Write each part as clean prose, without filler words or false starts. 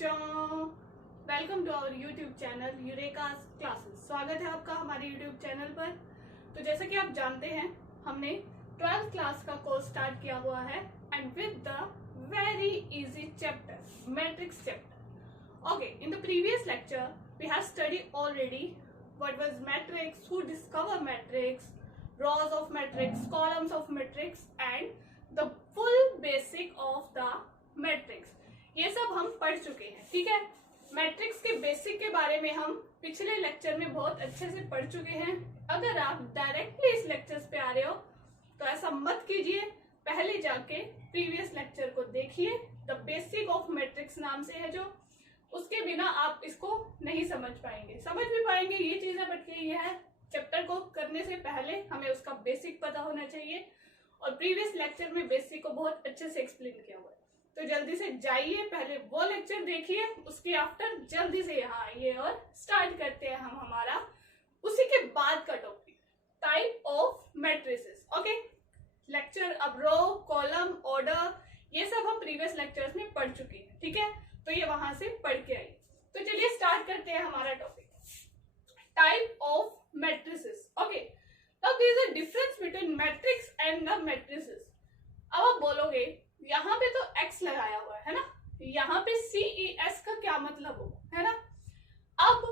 Welcome to our YouTube channel Eureka's classes. स्वागत है आपका हमारे यूट्यूब चैनल पर। तो जैसा कि आप जानते हैं, हमने 12th क्लास का कोर्स स्टार्ट किया हुआ है and with the very easy chapter matrix chapter. Okay, in the previous lecture we have studied already what was matrix, who discover matrix, rows of matrix, columns of matrix and the full basic of the matrix। ये सब हम पढ़ चुके हैं, ठीक है। Matrix के basic के बारे में हम पिछले लेक्चर में बहुत अच्छे से पढ़ चुके हैं। अगर आप डायरेक्टली इस लेक्चर्स पे आ रहे हो तो ऐसा मत कीजिए, पहले जाके प्रीवियस लेक्चर को देखिए। द बेसिक ऑफ मैट्रिक्स नाम से है जो, उसके बिना आप इसको नहीं समझ पाएंगे। समझ भी पाएंगे ये चीजें, बट ये है चैप्टर को करने से पहले हमें उसका बेसिक पता होना चाहिए, और प्रीवियस लेक्चर में बेसिक को बहुत अच्छे से एक्सप्लेन किया हुआ है। तो जल्दी से जाइए, पहले वो लेक्चर देखिए, उसके आफ्टर जल्दी से यहाँ आइए और स्टार्ट करते हैं हम हमारा उसी के बाद का topic, type of matrices. Okay, lecture अब रो, कॉलम, ऑर्डर, ये सब हम प्रीवियस लेक्चर्स में पढ़ चुके हैं, ठीक है। तो ये वहां से पढ़ के आइए। तो चलिए स्टार्ट करते हैं हमारा topic, type of matrices। Okay, now there is a difference between matrix and the matrices। अब आप बोलोगे यहाँ पे तो x लगाया हुआ है ना, यहाँ पे CES का क्या मतलब होगा, है ना। अब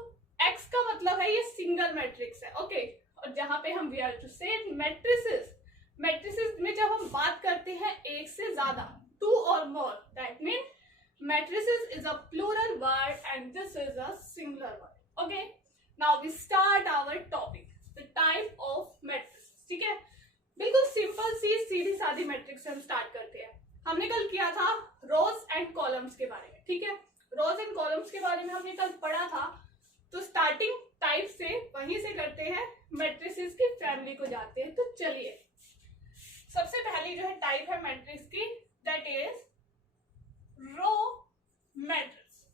x का मतलब है ये सिंगल मैट्रिक्स है, ओके। और जहां पे हम वी आर टू से मैट्रिसेस, मैट्रिसेस में जब हम बात करते हैं एक से ज्यादा, टू और more, that mean matrices is a plural word and this is a singular word. Okay, Now we start our topic, the type of matrices। ठीक है, बिल्कुल सिंपल सी सीधी सादी मैट्रिक्स से हम स्टार्ट करते हैं। हमने कल किया था रोज एंड कॉलम्स के बारे में, ठीक है। रोज एंड कॉलम्स के बारे में हमने कल पढ़ा था। तो स्टार्टिंग टाइप से वहीं से करते हैं, मैट्रिसेस की फैमिली को जाते हैं। तो चलिए, सबसे पहली जो है टाइप है मैट्रिक्स की, that is row matrix.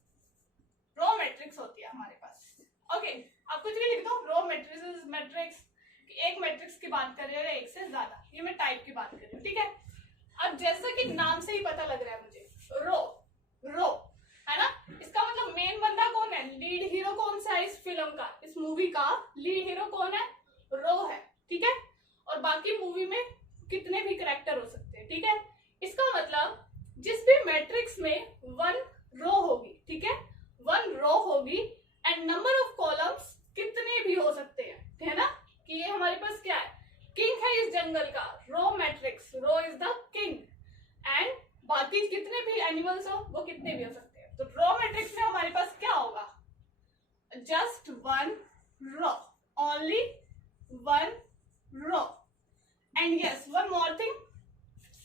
Row matrix होती है हमारे पास, ओके। आप कुछ भी लिख दो, रो मैट्रिसेस, मैट्रिक्स, एक मैट्रिक्स की बात कर रहे हैं, एक से ज्यादा, ये मैं टाइप की बात कर रही हूँ, ठीक है। अब जैसा कि नाम से ही पता लग रहा है मुझे, रो, रो है ना, इसका मतलब मेन बंदा कौन है, लीड हीरो कौन सा है इस फिल्म का, इस मूवी का लीड हीरो कौन है, रो है, ठीक है। और बाकी मूवी में कितने भी कैरेक्टर हो सकते हैं, ठीक है। इसका मतलब जिस भी मैट्रिक्स में वन रो होगी, ठीक है, वन रो होगी एंड नंबर ऑफ कॉलम्स कितने भी हो सकते हैं, है ना। कि ये हमारे पास क्या है, किंग है इस जंगल का, row matrix, row is the king, and बाकी कितने भी एनिमल्स हो वो कितने भी हो सकते हैं। तो रो मैट्रिक्स में हमारे पास क्या होगा, just one row, only one row. And yes, one more thing,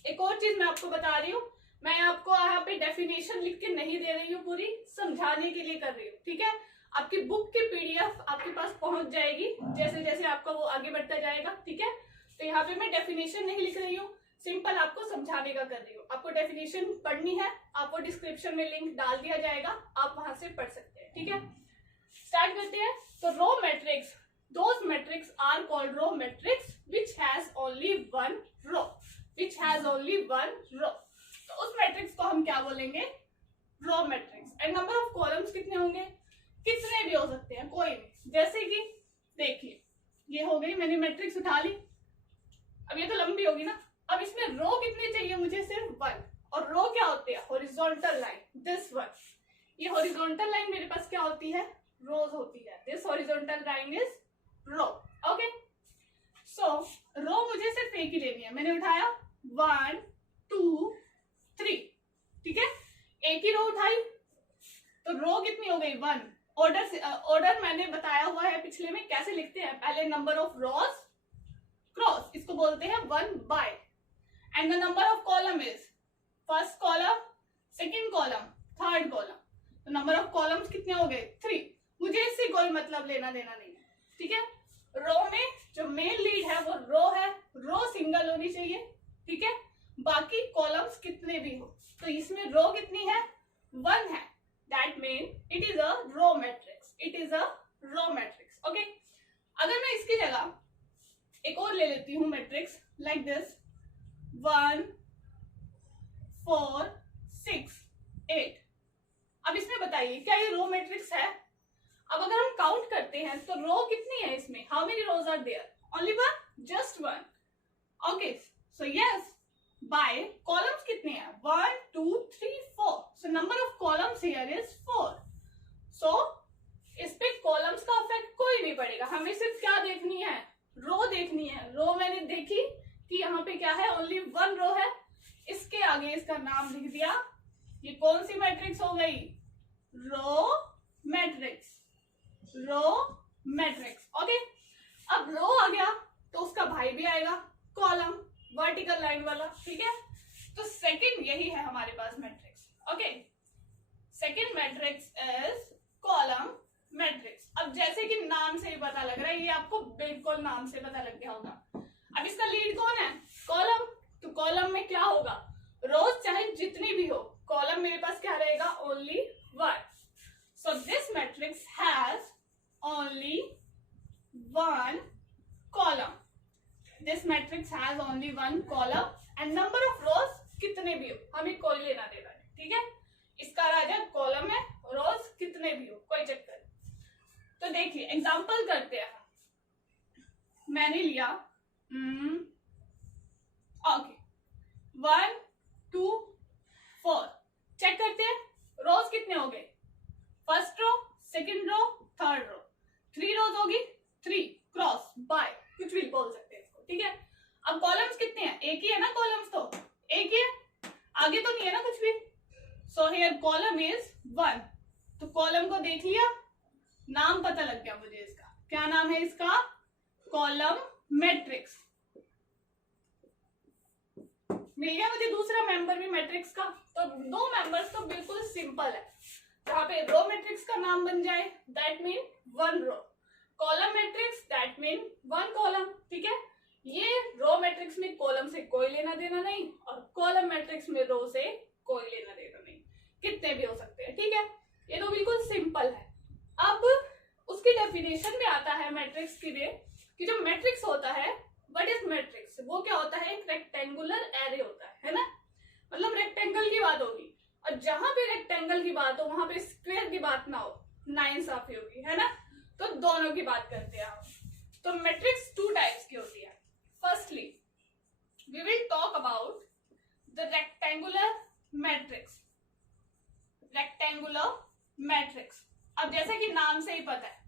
एक और चीज मैं आपको बता रही हूँ, मैं आपको यहाँ पे डेफिनेशन लिख के नहीं दे रही हूँ, पूरी समझाने के लिए कर रही हूँ, ठीक है। आपकी बुक की पीडीएफ आपके पास पहुंच जाएगी जैसे जैसे आपका वो आगे बढ़ता जाएगा, ठीक है। तो यहाँ पे मैं डेफिनेशन नहीं लिख रही हूँ, सिंपल आपको समझाने का कर रही हूँ। आपको डेफिनेशन पढ़नी है, आपको डिस्क्रिप्शन में लिंक डाल दिया जाएगा, आप वहां से पढ़ सकते हैं, ठीक है। स्टार्ट करते हैं। तो row matrix, those matrix are called row matrix which has only one row, which has only one row. तो उस मैट्रिक्स को हम क्या बोलेंगे, row matrix. And number of columns कितने होंगे, कितने भी हो सकते हैं, कोई भी। जैसे कि देखिए, ये हो गई, मैंने मैट्रिक्स उठा ली, अब ये तो लंबी होगी ना। अब इसमें रो कितने चाहिए मुझे, सिर्फ वन। और रो क्या होती है, हॉरिजॉन्टल लाइन, दिस वन। ये हॉरिजॉन्टल लाइन मेरे पास क्या होती है, रोज होती है। This horizontal line is row, okay. So row मुझे सिर्फ एक ही लेनी है, मैंने उठाया 1 2 3, ठीक है, एक ही रो उठाई, तो रो कितनी हो गई, 1। ऑर्डर मैंने बताया हुआ है पिछले में, कैसे लिखते हैं, पहले नंबर ऑफ रोज क्रॉस, इसको बोलते हैं 1 by, and the number of column is first column, second column, third column. तो नंबर ऑफ कॉलम्स कितने हो गए, 3। मुझे इससे कोई मतलब लेना देना नहीं है, ठीक है। रो में जो मेन लीड है वो रो है, रो सिंगल होनी चाहिए, ठीक है। बाकी कॉलम्स कितने भी हो, तो इसमें रो कितनी है, 1 है, that mean it is a row matrix, it is a row matrix, okay. अगर मैं इसकी जगह एक और ले लेती हूं मैट्रिक्स, लाइक दिस 1 4 6 8, अब इसमें बताइए क्या ये रो मैट्रिक्स है? अब अगर हम काउंट करते हैं तो रो कितनी है इसमें? How many rows are there? Only one, just one. Okay, so yes, by columns कितने हैं? 1 2 3 4। So number of columns here is 4। So इस पे कॉलम्स का इफेक्ट कोई नहीं पड़ेगा, हमें सिर्फ क्या देखनी है? रो देखनी है। रो मैंने देखी कि यहाँ पे क्या है, ओनली वन रो है, इसके आगे इसका नाम लिख दिया। ये कौन सी मैट्रिक्स हो गई? Row matrix. Row matrix. Okay, अब रो आ गया तो उसका भाई भी आएगा कॉलम, वर्टिकल लाइन वाला, ठीक है। तो सेकंड यही है हमारे पास matrix. Okay, second matrix is column matrix. अब जैसे कि नाम से ही पता लग रहा है, ये आपको बिल्कुल नाम से पता लग गया होगा। अब इसका लीड कौन है? कॉलम। तो कॉलम में क्या होगा? रोज चाहे जितनी भी हो, कॉलम मेरे पास क्या रहेगा? Only one. So this matrix has only one column. This matrix has only one column and number of रोज कितने भी हो हमें कोई लेना देना है, ठीक है। इसका राजा कॉलम है, रोज कितने भी हो कोई चक्कर। तो देखिए एग्जांपल करते हैं। मैंने लिया ओके 1 2 4। चेक करते हैं रोज कितने हो गए? First row, second row, third row, 3 rows होगी। 3 क्रॉस बाय कुछ भी बोल सकते हैं इसको, ठीक है। अब कॉलम्स कितने हैं? एक ही है ना, कॉलम्स तो एक ही है, आगे तो नहीं है ना कुछ भी। So here column is 1। तो कॉलम को देख लिया, नाम पता लग गया मुझे इसका। क्या नाम है इसका? Column matrix. मिल गया मुझे दूसरा मेंबर भी मैट्रिक्स का। तो दो मेंबर्स तो बिल्कुल सिंपल है। जहां पे रो मैट्रिक्स का नाम बन जाए that mean one row, column matrix that mean one column, ठीक है। ये रो मैट्रिक्स में कॉलम से कोई लेना देना नहीं और कॉलम मैट्रिक्स में रो से कोई लेना देना नहीं, कितने भी हो सकते हैं, ठीक है। ये तो बिल्कुल सिंपल है। अब उसकी डेफिनेशन में आता है मैट्रिक्स के लिए कि जो मैट्रिक्स होता है, व्हाट इज मैट्रिक्स? वो क्या होता है? एक रेक्टेंगुलर एरे होता है ना। मतलब रेक्टेंगल की बात होगी, और जहां पे रेक्टेंगल की बात हो वहां पे स्क्वायर की बात ना हो, नाइंसाफी होगी, है ना। तो दोनों की बात करते हैं हम। तो मैट्रिक्स टू टाइप्स की होती है। Firstly we will talk about the rectangular matrix. Rectangular matrix, अब जैसे कि नाम से ही पता है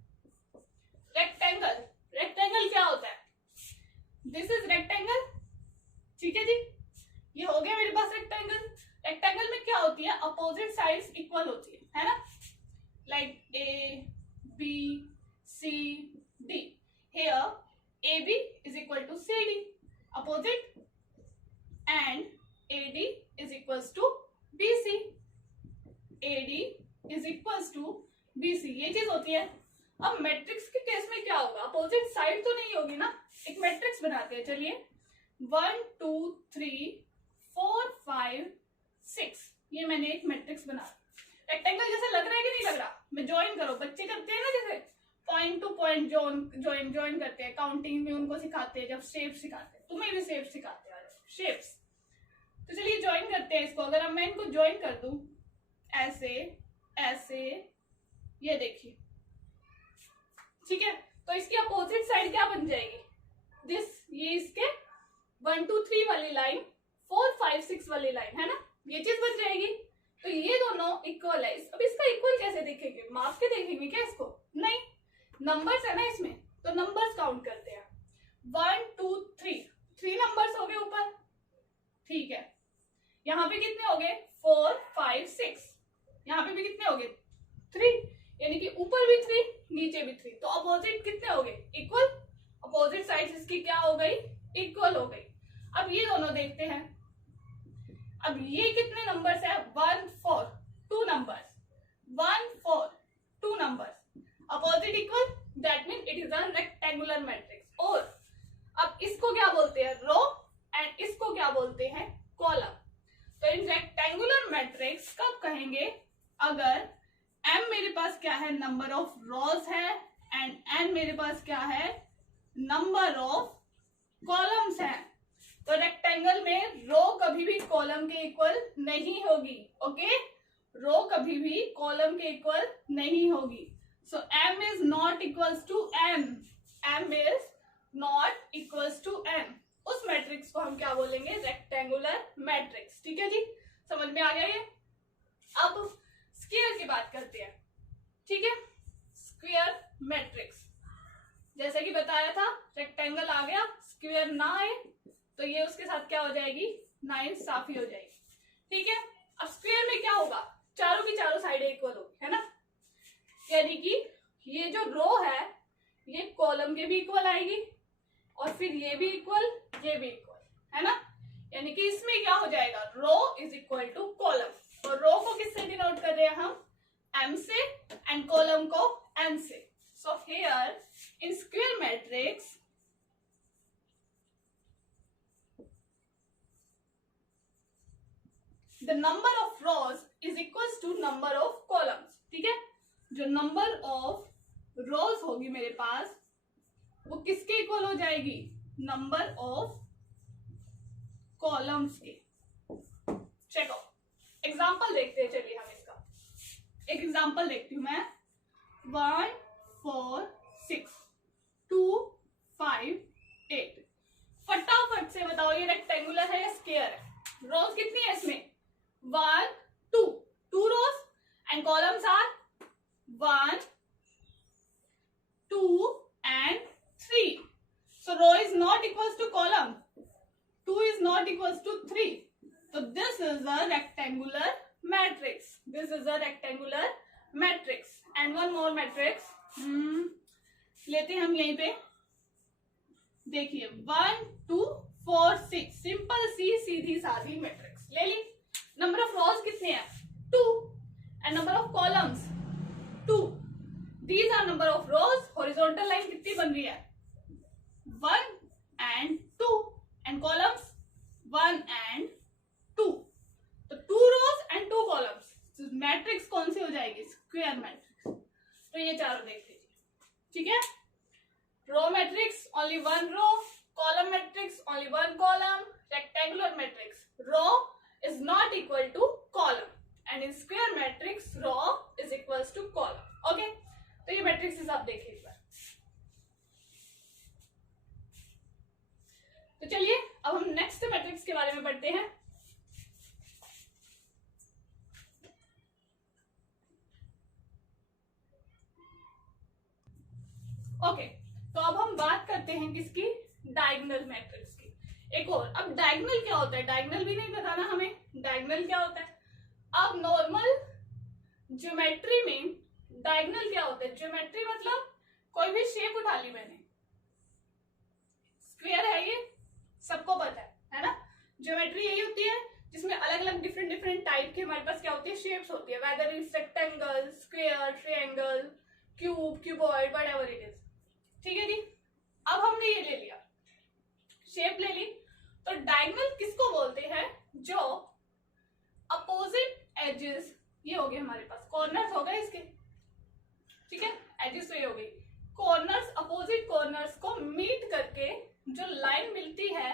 रेक्टेंगल, रेक्टेंगल क्या होता है? दिस इज रेक्टेंगल, ठीक है जी। ये हो गया मेरे पास रेक्टेंगल। रेक्टेंगल में क्या होती है? अपोजिट साइड्स इक्वल होती है ना। Like A B C D. Here A B is equal to C D opposite, and A D is equals to B C. A D is equals to B C, ये चीज होती है। अब matrix के case में क्या होगा? Opposite side तो नहीं होगी ना। एक मैट्रिक्स बनाते हैं, चलिए 1 2 3 4 5 6। ये मैंने एक मैट्रिक्स बना। रेक्टेंगल जैसे लग रहा है कि नहीं लग रहा? मैं ज्वाइन करो, बच्चे करते हैं ना, जैसे पॉइंट टू पॉइंट ज्वाइन करते हैं, काउंटिंग में उनको सिखाते हैं, जब शेप सिखाते हैं, तुम्हें भी शेप सिखाते हैं, शेप्स। तो चलिए ज्वाइन करते हैं इसको। अगर अब मैं इनको ज्वाइन कर दूं ऐसे ऐसे, ये देखिए, ठीक है। तो इसकी अपोजिट साइड क्या बन जाएगी? दिस, ये इसके 1 2 3 वाली लाइन, 4 5 6 वाली लाइन, है ना, ये चीज बन जाएगी। तो ये दोनों इक्वल है। अब इसका इक्वल कैसे देखेंगे? माप के देखेंगे क्या इसको? नहीं, नंबर्स है ना इसमें, तो नंबर्स काउंट करते हैं। 1 2 3, 3 नंबर्स हो गए ऊपर, ठीक है। यहाँ पे कितने हो गए? 4 5 6। यहाँ पे भी कितने हो गए? 3, यानी कि ऊपर भी 3 नीचे भी 3। तो अपोजिट कितने हो गए? इक्वल। अपोजिट साइड्स इसकी क्या हो गई? इक्वल हो गई। अब ये दोनों देखते हैं। अब ये कितने नंबर्स है? 1 4, 2 numbers, 1 4 2 numbers, opposite equal, that mean it is a rectangular matrix. और अब इसको क्या बोलते हैं? रो, एंड इसको क्या बोलते हैं? कॉलम। तो इन रेक्टेंगुलर मैट्रिक्स कब कहेंगे? अगर m मेरे पास क्या है? नंबर ऑफ रोज है, एंड n मेरे पास क्या है? नंबर ऑफ कॉलम्स है। तो रेक्टेंगल में रो कभी भी कॉलम के इक्वल नहीं होगी, ओके। रो कभी भी कॉलम के इक्वल नहीं होगी। So m is not equals to n, m is not equals to n। उस मैट्रिक्स को हम क्या बोलेंगे? Rectangular matrix. ठीक है जी, समझ में आ गया ये। अब स्क्वायर की बात करते हैं। ठीक है, स्क्वायर मैट्रिक्स जैसे कि बताया था, रेक्टेंगल आ गया, स्क्वायर ना आए तो ये उसके साथ क्या हो जाएगी? नाइंसाफी हो जाएगी। ठीक है, अब स्क्वायर में क्या होगा? चारों की चारों साइड इक्वल होगी, है ना। यानी कि ये जो रो है ये कॉलम के भी इक्वल आएगी और फिर ये भी इक्वल, ये भी इक्वल, है ना। यानी कि इसमें क्या हो जाएगा? रो इज इक्वल टू कॉलम। और रो को किससे डिनोट कर रहे हैं हम? m से, एंड कॉलम को n से। So here in square matrix the number of rows is equals to number of columns। ठीक है, जो नंबर ऑफ रोज होगी मेरे पास वो किसके इक्वल हो जाएगी? नंबर ऑफ कॉलम्स के। चेक आउट, एग्जाम्पल देखते हैं। चलिए हम इसका एक एग्जाम्पल देखती हूं मैं। 1 4 6 2 5 8। फटाफट से बताओ ये रेक्टेंगुलर है या स्क्वायर है? रोज कितनी है इसमें? 1 2 2 rows and columns are 1 2 and 3. So row is not equals to column, 2 is not equals to 3. So this is a rectangular matrix. This is a rectangular matrix. And one more matrix लेते हैं हम यहीं पे। देखिए 1 2 4 6, simple सी सीधी सादी matrix ले ली। Number of रोज कितने हैं? 2 and number of columns 2। These are number of rows. Horizontal line कितनी बन रही है? 1 and 2 एंड कॉलम्स 1 and 2। तो 2 रोज एंड 2 कॉलम्स, मैट्रिक्स कौन सी हो जाएगी? Square matrix. तो ये चारों देख लीजिए। ठीक है, row matrix only 1 row, column matrix only 1 column, rectangular matrix row is not equal to column, and in square matrix row is equals to column. Okay, तो ये मैट्रिक्स आप देखिए एक बार। तो चलिए अब हम नेक्स्ट मैट्रिक्स के बारे में पढ़ते हैं। ओके, तो अब हम बात करते हैं किसकी? डायगोनल मैट्रिक्स की। एक और, अब डायगोनल क्या होता है? डायगोनल भी नहीं बताना हमें, डायगोनल क्या होता है। अब नॉर्मल ज्योमेट्री में डायगोनल क्या होता है? ज्योमेट्री मतलब कोई भी शेप उठा ली मैंने, स्क्वायर है ये सबको पता है ना। ज्योमेट्री यही होती है जिसमें अलग अलग डिफरेंट टाइप के हमारे पास क्या होती है? शेप्स होती है, whether is rectangle, square, triangle, cube, cuboid, whatever it is. ठीक है जी, अब हमने ये ले लिया, शेप ले ली। तो डायगोनल किसको बोलते हैं? जो अपोजिट एजेस, ये हो गए हमारे पास कॉर्नर्स हो गए इसके। ठीक है, एजेस तो ये हो गई, कॉर्नर्स, अपोजिट कॉर्नर्स को मीट करके जो लाइन मिलती है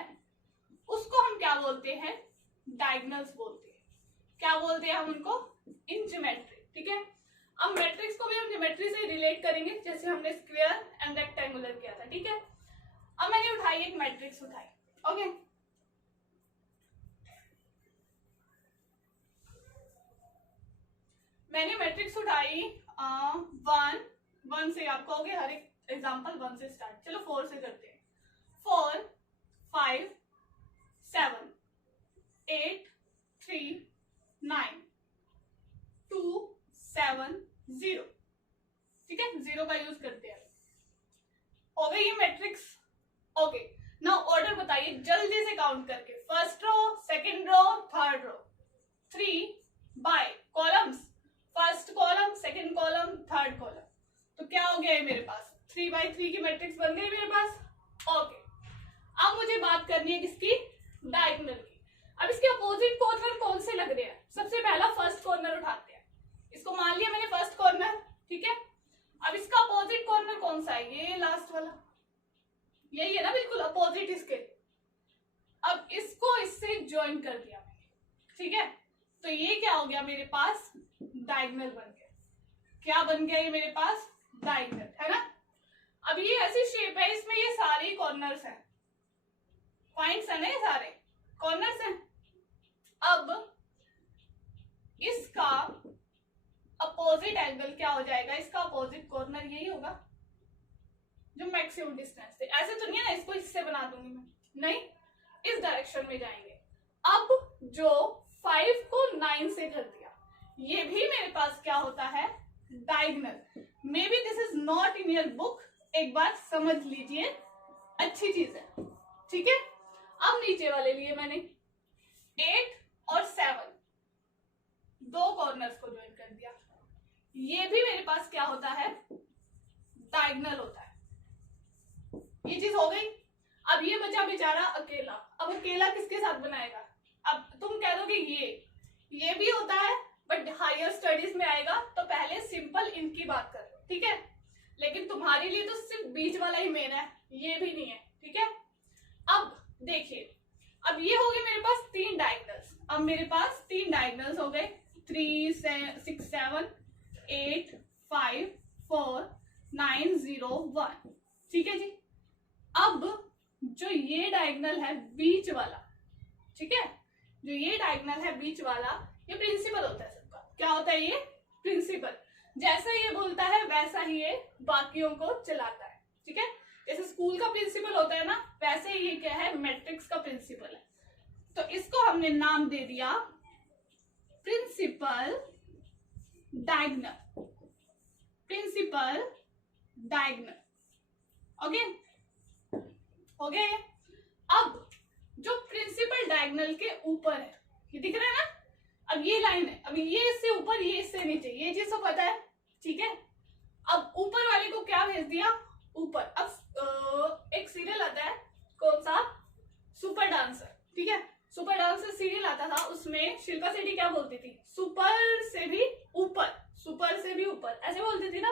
उसको हम क्या बोलते हैं? डायगोनल्स बोलते हैं। क्या बोलते हैं हम उनको? In geometry. ठीक है, अब मैट्रिक्स को भी हम ज्योमेट्री से रिलेट करेंगे जैसे हमने स्क्वायर एंड रेक्टेंगुलर किया था। ठीक है, अब मैंने उठाई एक मैट्रिक्स उठाई। ओके, मैंने मैट्रिक्स उठाई 1 से, आप कहोगे हर एक एग्जांपल 1 से स्टार्ट, चलो 4 से करते हैं। 4 5 7 8 3 9 2 7 0। ठीक है, 0 का यूज करते हैं। हो गई ये मैट्रिक्स। ओके, नाउ ऑर्डर बताइए जल्दी से काउंट करके। First row, second row, third row. 3 by columns, first column, second column, third column. तो क्या हो गया है मेरे पास? 3 by 3 की मैट्रिक्स बन गई मेरे पास। ओके, अब मुझे बात करनी है किसकी? डायगोनल की। अब इसके अपोजिट कॉर्नर कौन से लग रहे हैं? सबसे पहला फर्स्ट कॉर्नर उठाते हैं, इसको मान लिया मैंने फर्स्ट कॉर्नर। ठीक है, अब इसका अपोजिट कॉर्नर कौन सा है? ये लास्ट वाला, यही है ना, बिल्कुल अपोजिट इसके। अब इसको इससे ज्वाइन कर दिया मैंने। ठीक है, तो ये क्या हो गया मेरे पास? डायगोनल बन गया। क्या बन गया ये मेरे पास? डायगोनल, है ना। अब ये ऐसी शेप है, इसमें ये सारे कॉर्नर्स हैं, पॉइंट्स है ना, ये सारे कॉर्नर्स हैं। अब इसका अपोजिट एंगल क्या हो जाएगा? इसका अपोजिट कॉर्नर यही होगा जो मैक्सिमम डिस्टेंस थे। ऐसे तो नहीं है ना, इसको इससे बना दूंगी मैं, नहीं, इस डायरेक्शन में जाएंगे। अब जो 5 को 9 से कर दिया, ये भी मेरे पास क्या होता है? Diagonal. May be this is not in your book, एक बार समझ लीजिए, अच्छी चीज है, ठीक है। अब नीचे वाले लिए मैंने 8 और 7 दो कॉर्नर्स को ज्वाइन कर दिया, ये भी मेरे पास क्या होता है? डायगोनल होता है। ये चीज हो गई। अब ये बचा बेचारा अकेला। अब अकेला किसके साथ बनाएगा? अब तुम कह दोगे ये भी होता है, बट हायर स्टडीज में आएगा तो पहले सिंपल इनकी बात कर लो, ठीक है। लेकिन तुम्हारे लिए तो सिर्फ बीच वाला ही मेन है, ये भी नहीं है, ठीक है। अब देखिए, अब ये हो गए मेरे पास 3 डायगोनल्स। अब मेरे पास 3 डायगोनल्स हो गए, 3 6 7 8 5 4 9 0 1, ठीक है जी। अब जो ये डायगोनल है बीच वाला, ठीक है, जो ये डायगोनल है बीच वाला, ये प्रिंसिपल होता है सबका। क्या होता है ये? प्रिंसिपल। जैसा ये बोलता है वैसा ही ये बाकियों को चलाता है, ठीक है। जैसे स्कूल का प्रिंसिपल होता है ना, वैसे ये क्या है? मैट्रिक्स का प्रिंसिपल है। तो इसको हमने नाम दे दिया principal diagonal. Principal diagonal, okay, हो गया ये। अब जो प्रिंसिपल डायगोनल के ऊपर है, ये दिख रहा है ना, अब ये लाइन है, अब ये इससे ऊपर, ये इससे नीचे, ये चीज तो पता है, ठीक है। अब ऊपर वाले को क्या भेज दिया? ऊपर। अब एक सीरियल आता है, कौन सा? सुपर डांसर, ठीक है। सुपर डांसर सीरियल आता था, उसमें शिल्पा शेट्टी क्या बोलती थी? सुपर से भी ऊपर, सुपर से भी ऊपर, ऐसे बोलती थी ना।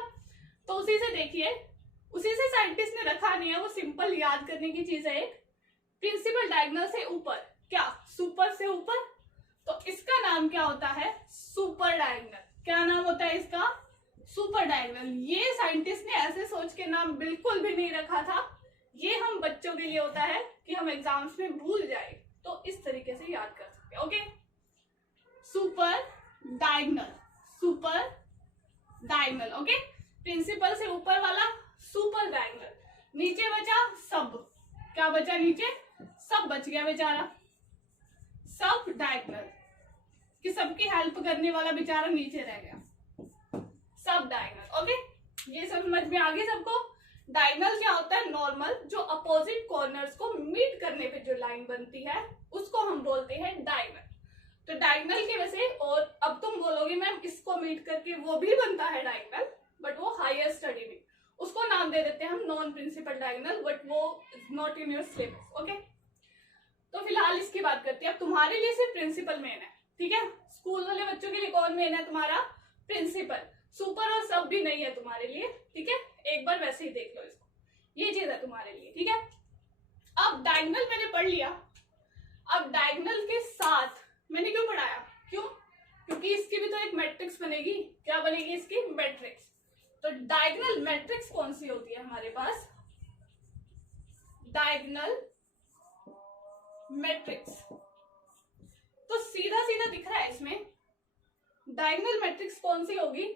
तो उसी से देखिए, उसी से साइंटिस्ट ने रखा नहीं है, वो सिंपल याद करने की चीज है। एक प्रिंसिपल डायगोनल से ऊपर, क्या? सुपर से ऊपर, तो इसका नाम क्या होता है? Super diagonal. क्या नाम होता है इसका? Super diagonal. ये साइंटिस्ट ने ऐसे सोच के नाम बिल्कुल भी नहीं रखा था, ये हम बच्चों के लिए होता है कि हम एग्जाम्स में भूल जाए, तो इस तरीके से याद कर सकते हैं, okay. Super diagonal, super diagonal, okay. Principal से ऊपर वाला सुपर डायगोनल। नीचे बचा सब, क्या बचा नीचे? सब बच गया बेचारा, सब डायगोनल, कि सबकी हेल्प करने वाला बेचारा नीचे रह गया, सब डायगोनल, ओके। ये समझ में आ गई सबको? डायगोनल क्या होता है? नॉर्मल, जो अपोजिट कॉर्नर्स को मीट करने पे जो लाइन बनती है, उसको हम बोलते हैं डायगोनल। तो डायगोनल की वजह से, और अब तुम बोलोगे मैम इसको मीट करके वो भी बनता है डायगोनल, बट वो हायर स्टडी में, उसको नाम दे देते हैं हम नॉन प्रिंसिपल डायगोनल, बट वो not in your syllabus, okay. तो फिलहाल इसकी बात करते हैं। अब तुम्हारे लिए सिर्फ प्रिंसिपल मेन है, ठीक है। स्कूल वाले बच्चों के लिए कौन मेन है? तुम्हारा प्रिंसिपल। सुपर और सब भी नहीं है तुम्हारे लिए, ठीक है। एक बार वैसे ही देख लो इसको, ये चीज है तुम्हारे लिए, ठीक है। अब डायगोनल मैंने पढ़ लिया। अब डायगोनल के साथ मैंने क्यों पढ़ाया? क्यों? क्योंकि इसकी भी तो एक मैट्रिक्स बनेगी। क्या बनेगी इसकी? मैट्रिक्स। तो डायगोनल मैट्रिक्स कौन सी होती है हमारे पास? Diagonal matrix. तो सीधा सीधा दिख रहा है इसमें, डायगोनल मैट्रिक्स कौन सी होगी?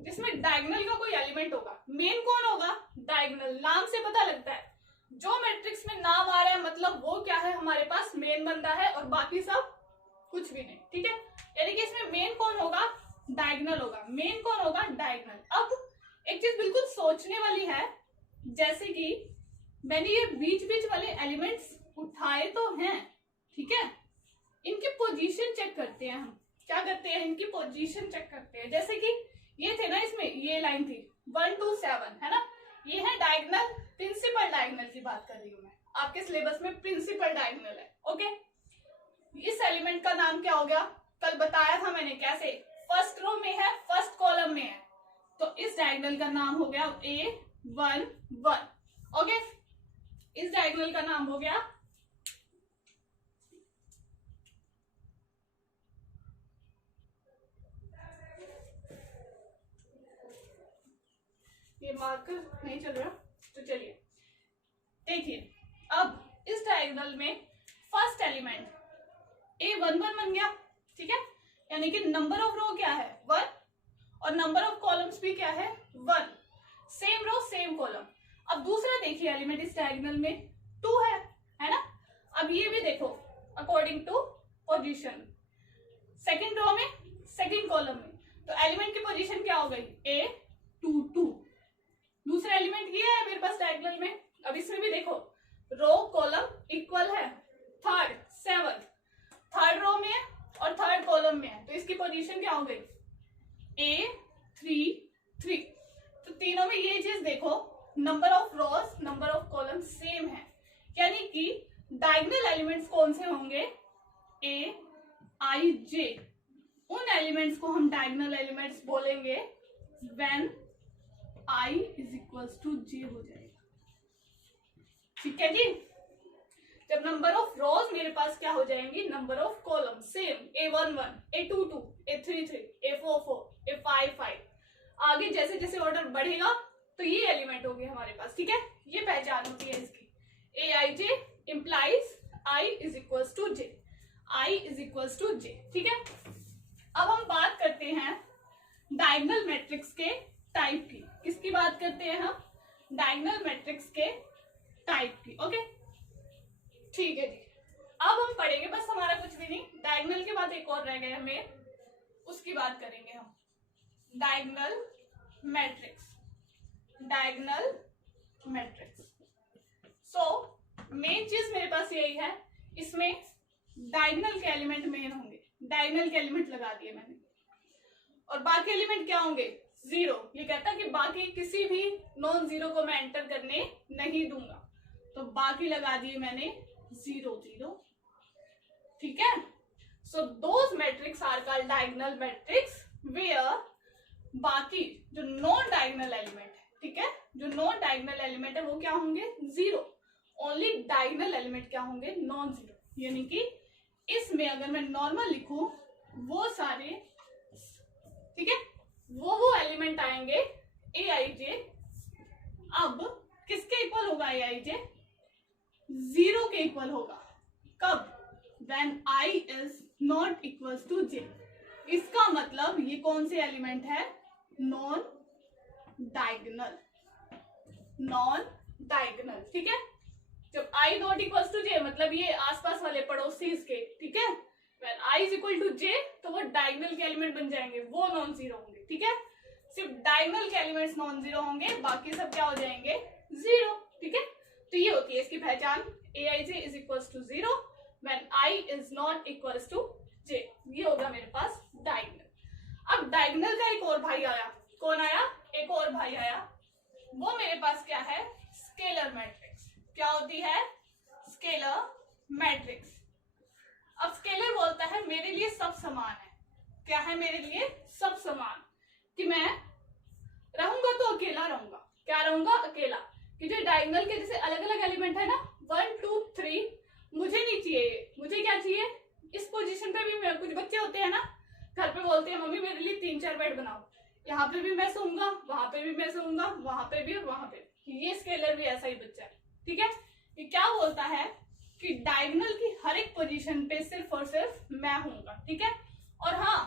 जिसमें डायगोनल का कोई एलिमेंट होगा। मेन कौन होगा? डायगोनल। नाम से पता लगता है, जो मैट्रिक्स में नाम आ रहा है मतलब वो क्या है? हमारे पास मेन बंदा है, और बाकी सब कुछ भी नहीं, ठीक है। यानी कि इसमें मेन कौन होगा? डायगोनल होगा। मेन कौन होगा? डायगोनल। अब एक चीज बिल्कुल सोचने वाली है, जैसे कि मैंने ये बीच बीच वाले एलिमेंट्स उठाए तो हैं, ठीक है, इनकी पोजीशन चेक करते हैं हम। क्या करते हैं? इनकी पोजीशन चेक करते हैं। जैसे कि ये थे ना, इसमें ये लाइन थी 1 2 7, है ना, ये है डायगोनल, प्रिंसिपल डायगोनल की बात कर रही हूं मैं। आपके सिलेबस में प्रिंसिपल डायगोनल है, ओके। इस एलिमेंट का नाम क्या हो गया? कल बताया था मैंने कैसे, फर्स्ट रो में है, फर्स्ट कॉलम में है, तो इस डायगोनल का नाम हो गया A1 1, ओके। इस डायगोनल का नाम हो गया मार्कर नहीं चल रहा, तो चलिए देखिए। अब इस डायगोनल में फर्स्ट एलिमेंट A11 बन गया, ठीक है, यानी कि नंबर ऑफ रो क्या है 1 और नंबर ऑफ कॉलम्स भी क्या है 1, सेम रो सेम कॉलम। अब दूसरा देखिए एलिमेंट इस डायगोनल में 2 है ना। अब ये भी देखो according to position, second row में सेकंड कॉलम में, तो एलिमेंट की पोजीशन क्या हो गई A22। दूसरा एलिमेंट ये है मेरे पास डायगोनल में। अब इसमें भी देखो रो कॉलम इक्वल है, थर्ड सेवंथ थर्ड रो में है और थर्ड कॉलम में है, तो इसकी पोजीशन क्या हो गई A33। तो तीनों में ये चीज देखो, number of rose number of column same है, यानी कि डायगोनल एलिमेंट्स कौन से होंगे A, I, J। उन एलिमेंट्स को हम डायगोनल एलिमेंट्स बोलेंगे when I is equals to J हो जाएगा, ठीक है जी। जब नंबर ऑफ रोज मेरे पास क्या हो जाएंगी, number of column same A11, A22, A33, A44, A55, आगे जैसे जैसे ऑर्डर बढ़ेगा तो ये एलिमेंट होंगे हमारे पास, ठीक है। ये पहचान होती है इसकी, AIJ implies I is equals to J, I is equals to J, ठीक है। अब हम बात करते हैं डायगोनल मैट्रिक्स के टाइप की। किसकी बात करते हैं हम, डायगोनल मैट्रिक्स के टाइप की, ओके ठीक है जी। अब हम पढ़ेंगे, बस हमारा कुछ भी नहीं, डायगोनल के बाद एक और रह गया हमें, उसकी बात करेंगे हम, diagonal matrix. Diagonal matrix, so main चीज मेरे पास यही है, इसमें डायगोनल के एलिमेंट मेन होंगे, डायगोनल के एलिमेंट लगा दिए मैंने, और बाकी एलिमेंट क्या होंगे 0। ये कहता है कि बाकी किसी भी नॉन जीरो को मैं एंटर करने नहीं दूंगा, तो बाकी लगा दिए मैंने 0 0, ठीक है। So those matrix are called diagonal matrix where बाकी जो नॉन डायगोनल एलिमेंट है, ठीक है, जो नॉन डायगोनल एलिमेंट है वो क्या होंगे 0, ओनली डायगोनल एलिमेंट क्या होंगे नॉन जीरो। यानी कि इसमें अगर मैं नॉर्मल लिखूं वो सारे, ठीक है, वो एलिमेंट आएंगे AIJ। अब किसके इक्वल होगा AIJ, 0 के इक्वल होगा, कब, when I is not equals to J। इसका मतलब ये कौन से एलिमेंट है, नॉन डायगोनल, नॉन डायगोनल, ठीक है। जब I not equals to J मतलब ये आसपास वाले पड़ोसी इसके, ठीक है, when I is equal to J तो वो डायगोनल के एलिमेंट बन जाएंगे, वो नॉन जीरो होंगे, ठीक है। सिर्फ डायगोनल के एलिमेंट्स नॉन जीरो होंगे, बाकी सब क्या हो जाएंगे 0, ठीक है। तो ये होती है इसकी पहचान, AIJ is equals to 0 when I is not equals to J। ये होगा मेरे पास डायगोनल। अब डायगोनल का एक और भाई आया, कौन आया, एक और भाई आया, वो मेरे पास क्या है, स्केलर मैट्रिक्स। क्या होती है, स्केलर मैट्रिक्स। अब स्केलर बोलता है मेरे लिए सब समान है, क्या है मेरे लिए सब समान, कि मैं रहूंगा तो अकेला रहूंगा, क्या रहूंगा अकेला, कि जो डायगोनल के जैसे अलग अलग एलिमेंट है ना 1 2 3, मुझे नहीं चाहिए, मुझे क्या चाहिए, इस पोजीशन पे भी कुछ बच्चे होते हैं ना घर पे बोलते हैं मम्मी मेरे लिए 3-4 बेड बनाओ, यहाँ पे भी मैं सोऊंगा, वहां पे भी मैं सोऊंगा, वहां पे भी और वहां पे भी। ये स्केलर भी ऐसा ही बच्चा है, ठीक है। ये क्या बोलता है कि डायगोनल की हर एक पोजीशन पे सिर्फ और सिर्फ मैं हूंगा, ठीक है। और हाँ,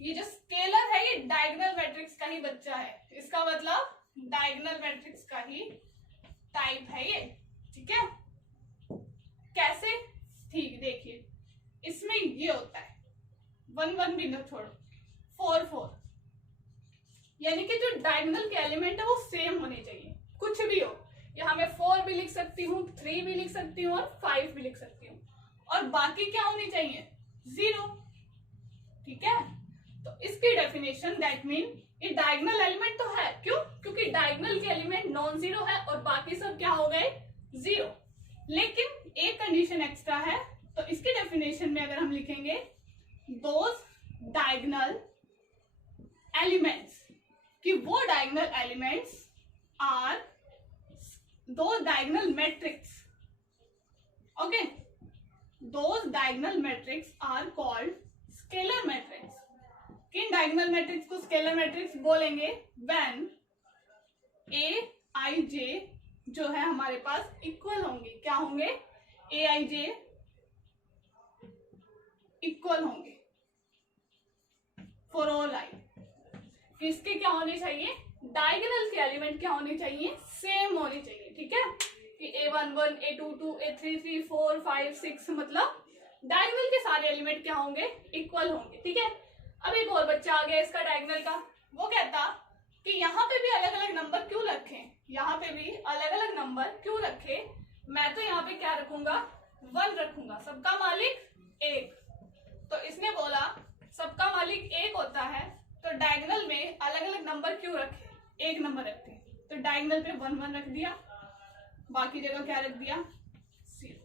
ये जो स्केलर है ये डायगोनल मैट्रिक्स का ही बच्चा है, इसका मतलब डायगोनल मैट्रिक्स का ही टाइप है ये, ठीक है। कैसे, ठीक देखिए, इसमें ये होता है 1 1 भी न छोड़ो, 4 4, यानी कि जो डायगोनल के एलिमेंट है वो सेम होने चाहिए, कुछ भी हो, यहाँ मैं 4 भी लिख सकती हूँ, 3 भी लिख सकती हूँ और 5 भी लिख सकती हूँ, और बाकी क्या होनी चाहिए 0, ठीक है। तो इसकी डेफिनेशन दैट मीन ये डायगोनल एलिमेंट तो है, क्यों, क्योंकि डायगोनल के एलिमेंट नॉन जीरो है और बाकी सब क्या हो गए 0, लेकिन एक कंडीशन एक्स्ट्रा है। तो इसके डेफिनेशन में अगर हम लिखेंगे दोज डायगोनल एलिमेंट्स, कि वो डायगोनल एलिमेंट्स आर दो diagonal matrix, okay, those diagonal matrix are called scalar matrix. किन डायगोनल मैट्रिक्स को स्केलर मैट्रिक्स बोलेंगे, व्हेन ए आई जे जो है हमारे पास इक्वल होंगे, क्या होंगे, ए आई जे इक्वल होंगे फॉर ऑल आई। किसके क्या होने चाहिए, डायगोनल के एलिमेंट क्या होने चाहिए, सेम होने चाहिए, ठीक है, कि A11 A22 A33 4 5 6 मतलब डायगोनल के सारे एलिमेंट क्या होंगे, इक्वल होंगे, ठीक है। अब एक और बच्चा आ गया इसका डायगोनल का, वो कहता कि यहाँ पे भी अलग अलग नंबर क्यों रखें, यहाँ पे भी अलग अलग नंबर क्यों रखें, मैं तो यहाँ पे क्या रखूंगा, 1 रखूंगा, सबका मालिक एक। तो इसने बोला सबका मालिक एक होता है तो डायगोनल में अलग अलग नंबर क्यों रखे, एक नंबर रखते, तो डायगोनल पे 1 1 रख दिया, बाकी जगह क्या रख दिया, 0।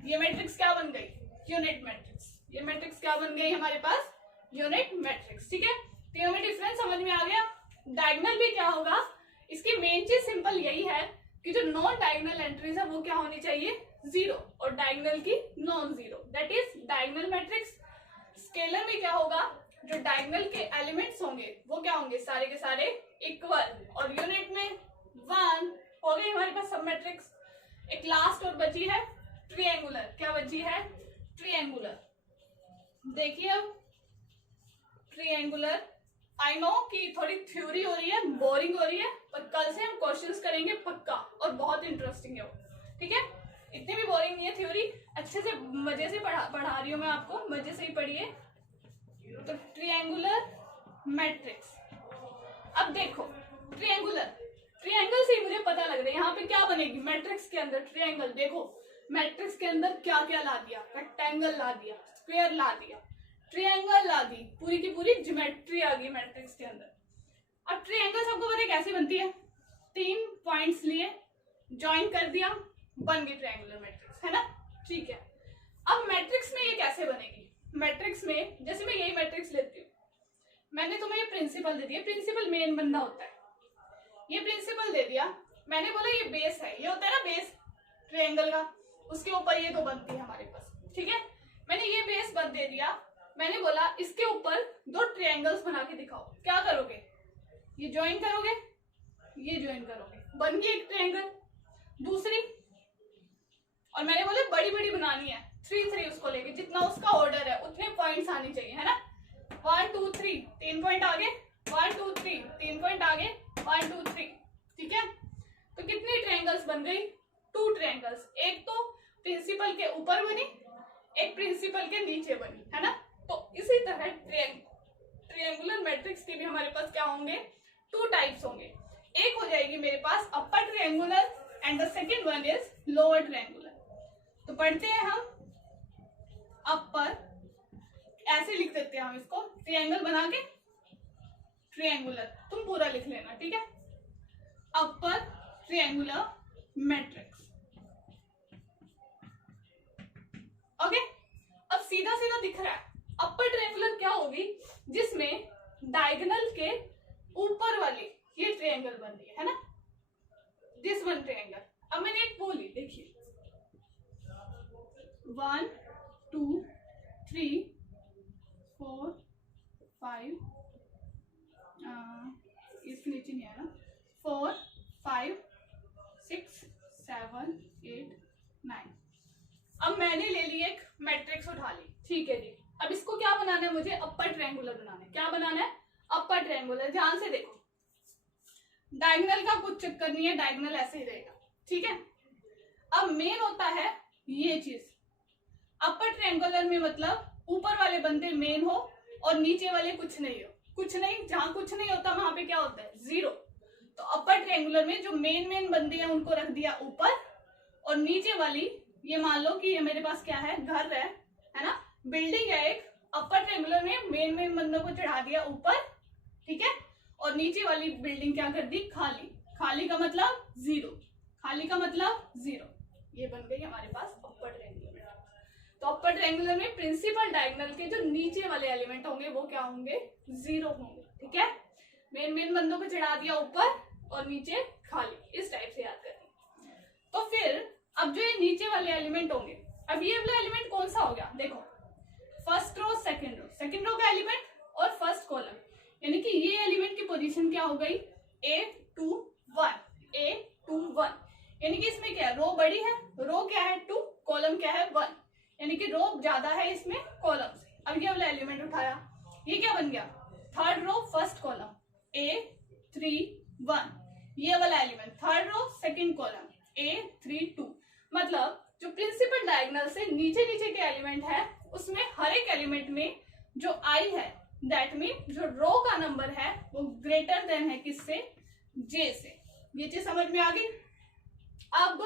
ये मैट्रिक्स क्या बन गई, यूनिट मैट्रिक्स। ये मैट्रिक्स क्या बन गई हमारे पास, यूनिट मैट्रिक्स, ठीक है। तो हमें डिफरेंस समझ में आ गया। डायगोनल भी क्या होगा, इसकी मेन चीज सिंपल यही है कि जो नॉन डायगोनल एंट्रीज है वो क्या होनी चाहिए, 0, और डायगोनल की non 0, that is diagonal matrix. Scalar में क्या होगा, जो डायगोनल के एलिमेंट्स होंगे वो क्या होंगे, सारे के सारे इक्वल, और यूनिट में 1 हो गई हमारे पास सब मैट्रिक्स। एक लास्ट और बची है ट्रायंगुलर, क्या बची है, ट्रायंगुलर। देखिए अब ट्रायंगुलर, आई नो कि थोड़ी थ्योरी हो रही है, बोरिंग हो रही है, पर कल से हम क्वेश्चंस करेंगे पक्का, और बहुत इंटरेस्टिंग है वो, ठीक है। इतनी भी बोरिंग नहीं है थ्योरी, अच्छे से मजे से पढ़ा रही हूँ मैं आपको, मजे से ही पढ़िए। तो ट्रायंगुलर मैट्रिक्स, अब देखो ट्रायंगल से ही मुझे पता लग रहा है यहाँ पे क्या बनेगी मैट्रिक्स के अंदर, ट्रायंगल। देखो मैट्रिक्स के अंदर क्या क्या ला दिया, रेक्टेंगल ला दिया, स्क्वायर ला दिया, ट्रायंगल ला दी, पूरी की पूरी ज्योमेट्री आ गई मैट्रिक्स के अंदर। अब ट्रायंगल सबको पता है कैसे बनती है, 3 पॉइंट्स लिए ज्वाइन कर दिया, बन गई ट्रायंगुलर मैट्रिक्स, है ना, ठीक है। अब मैट्रिक्स में ये कैसे बनेगी, मैट्रिक्स में जैसे मैं यही मैट्रिक्स लेती हूँ, मैंने तुम्हें ये प्रिंसिपल दे दिया, प्रिंसिपल मेन बंदा होता है, ये प्रिंसिपल दे दिया, मैंने बोला ये बेस है, ये होता है ना बेस ट्रायंगल का, उसके ऊपर ये 2 बनती है हमारे पास, ठीक है। मैंने ये बेस बन दे दिया, मैंने बोला इसके ऊपर 2 ट्रायंगल्स बना के दिखाओ, क्या करोगे, ये ज्वाइन करोगे, ये ज्वाइन करोगे, बन गई एक ट्रायंगल। दूसरी, और मैंने बोला बड़ी बड़ी बनानी है, 3 3 उसको लेके, जितना उसका ऑर्डर है उतने पॉइंट्स आने चाहिए, है ना, 1 2 3 3 पॉइंट आगे, 1 2 3 3 पॉइंट आगे, 1 2 3, ठीक है। तो कितनी ट्रायंगल्स बन गई, 2 ट्रायंगल्स, एक तो प्रिंसिपल के ऊपर बनी, एक प्रिंसिपल के नीचे बनी, है ना। तो इसी तरह ट्रायंगुलर मैट्रिक्स के भी हमारे पास क्या होंगे, 2 टाइप्स होंगे। एक हो जाएगी मेरे पास upper triangular and the second one is lower triangular. तो पढ़ते हैं हम अपर, ऐसे लिख देते हैं हम इसको, ट्रायंगल बना के ट्रायंगुलर, तुम पूरा लिख लेना, ठीक है, अपर ट्रायंगुलर मैट्रिक्स, ओके। अब सीधा सीधा दिख रहा है अपर ट्रायंगुलर क्या होगी, जिसमें डायगोनल के ऊपर वाली ये ट्रायंगल बन रही है ना, दिस वन ट्रायंगल। अब मैंने एक बोली, देखिए 1 2 3 4 5, इसके नीचे नहीं आया ना, 4 5 6 7 8 9। अब मैंने ले ली एक मैट्रिक्स उठा ली, ठीक है जी। अब इसको क्या बनाना है, मुझे अपर ट्रायंगुलर बनाना है, क्या बनाना है, अपर ट्रायंगुलर। ध्यान से देखो, डायगोनल का कुछ चक्कर नहीं है, डायगोनल ऐसे ही रहेगा, ठीक है। अब मेन होता है ये चीज, अपर ट्रायंगुलर में मतलब ऊपर वाले बंदे मेन हो और नीचे वाले कुछ नहीं हो, कुछ नहीं, जहां कुछ नहीं होता वहां पे क्या होता है, 0। तो अपर ट्रायंगुलर में जो मेन बंदे हैं उनको रख दिया ऊपर, और नीचे वाली, ये मान लो कि ये मेरे पास क्या है, घर है ना, बिल्डिंग है एक, अपर ट्रायंगुलर में मेन बंदों को चढ़ा दिया ऊपर, ठीक है, और नीचे वाली बिल्डिंग क्या कर दी, खाली। खाली का मतलब 0, खाली का मतलब 0, ये बन गई हमारे पास अपर ट्रायंगुलर में। तो अपर ट्रायंगुलर में प्रिंसिपल डायगोनल के जो नीचे वाले एलिमेंट होंगे वो क्या होंगे, 0 होंगे, ठीक है। मेन बंदों को चढ़ा दिया ऊपर और नीचे खाली, इस टाइप से याद करनी। तो फिर अब जो ये नीचे वाले एलिमेंट होंगे, अब ये वाला एलिमेंट कौन सा हो गया, देखो फर्स्ट रो सेकंड रो का एलिमेंट और फर्स्ट कॉलम, यानी कि ये एलिमेंट की पोजीशन क्या हो गई, A21 A21, यानी कि इसमें क्या है, रो बड़ी है, रो क्या है 2, कॉलम क्या है 1, यानी कि रो ज्यादा है इसमें कॉलम से। अब ये वाला एलिमेंट उठाया, ये क्या बन गया, third row first column A31, ये वाला element third row second column A32। मतलब जो प्रिंसिपल डायगोनल से नीचे नीचे के एलिमेंट है उसमें हर एक एलिमेंट में जो I है, दैट मीन जो रो का नंबर है वो ग्रेटर देन है किससे, J से। ये चीज समझ में आ गई। अब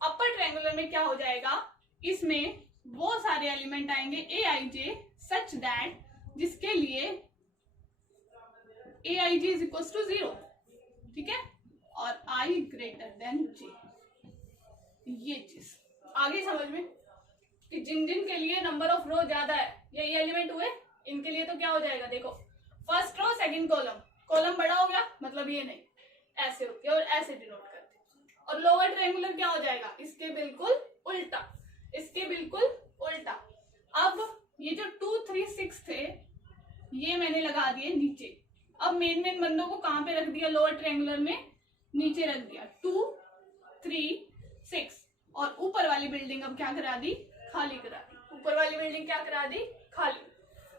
अपर ट्रायंगुलर में क्या हो जाएगा, इसमें वो सारे एलिमेंट आएंगे Aij सच दैट जिसके लिए Aij इज इक्वल टू 0, ठीक है, और I ग्रेटर देन J। ये चीज आगे समझ में कि जिन जिन के लिए नंबर ऑफ रो ज्यादा है, यही एलिमेंट हुए, इनके लिए तो क्या हो जाएगा, देखो first row second column, column बड़ा हो गया मतलब ये नहीं, ऐसे होती है और ऐसे डिनोट करते हैं। और लोअर ट्रायंगुलर क्या हो जाएगा, इसके बिल्कुल उल्टा, इसके बिल्कुल उल्टा। अब ये जो 2 3 6 थे ये मैंने लगा दिए नीचे। अब मेन मेन बंदों को कहां पे रख दिया, लोअर ट्रायंगुलर में नीचे रख दिया 2 3 6, और ऊपर वाली बिल्डिंग अब क्या करा दी, खाली करा दी। ऊपर वाली बिल्डिंग क्या करा दी, खाली।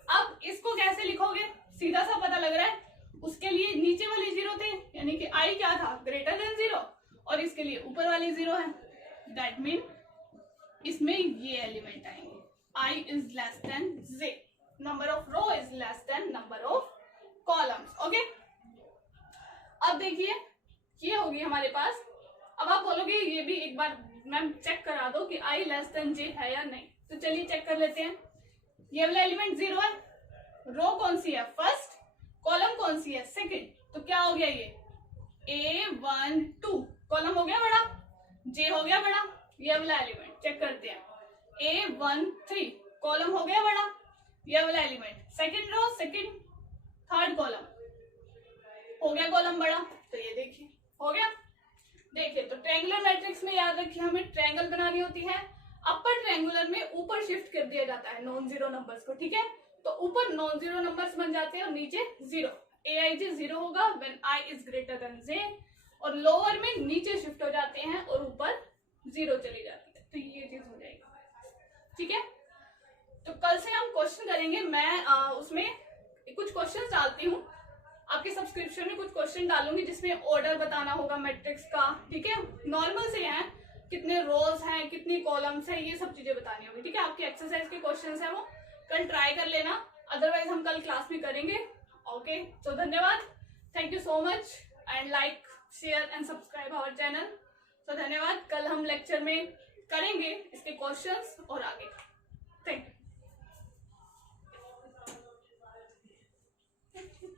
अब इसको कैसे लिखोगे, सीधा सा पता लग रहा है, उसके लिए नीचे वाली 0 थे, यानी कि I क्या था, ग्रेटर देन 0, और इसके लिए ऊपर वाली 0 है, दैट मीन इसमें ये एलिमेंट आएंगे, I is less than J, number of row is less than number of columns. Okay, अब देखिए ये होगी हमारे पास। अब आप बोलोगे ये भी एक बार मैम चेक करा दो कि I लेस देन J है या नहीं, तो चलिए चेक कर लेते हैं। ये वाला एलिमेंट 0 है, रो कौन सी है, फर्स्ट, कॉलम कौन सी है, सेकंड, तो क्या हो गया, ये A12, कॉलम हो गया बड़ा, J हो गया बड़ा। ये वाला एलिमेंट चेक करते हैं, A13, कॉलम हो गया बड़ा, ये वाला element second row second third column हो गया कॉलम बड़ा, तो ये देखिए हो गया। देखिए तो ट्रायंगुलर मैट्रिक्स में याद रखिए हमें ट्रायंगल बनानी होती है, अपर ट्रायंगुलर में ऊपर शिफ्ट कर दिया जाता है नॉन जीरो नंबर्स को, ठीक है, तो ऊपर नॉन जीरो नंबर्स बन जाते हैं और नीचे 0, Aij 0 होगा when I is greater than J, और लोअर में नीचे शिफ्ट हो जाते हैं और ऊपर 0 चली जाती है, तो ये चीज हो जाएगी, ठीक है। तो कल से हम क्वेश्चन करेंगे, मैं उसमें कुछ क्वेश्चन डालती हूँ, आपके सब्सक्रिप्शन में कुछ क्वेश्चन डालूंगी जिसमें ऑर्डर बताना होगा मैट्रिक्स का, ठीक है, नॉर्मल से हैं, कितने रोज हैं, कितनी कॉलम्स हैं, ये सब चीजें बतानी होगी, ठीक है। आपकी एक्सरसाइज के क्वेश्चंस हैं वो कल ट्राई कर लेना, अदरवाइज हम कल क्लास में करेंगे। ओके, सो धन्यवाद, thank you so much, and like share and subscribe our channel. तो धन्यवाद, कल हम लेक्चर में करेंगे इसके क्वेश्चंस और आगे। Thank you.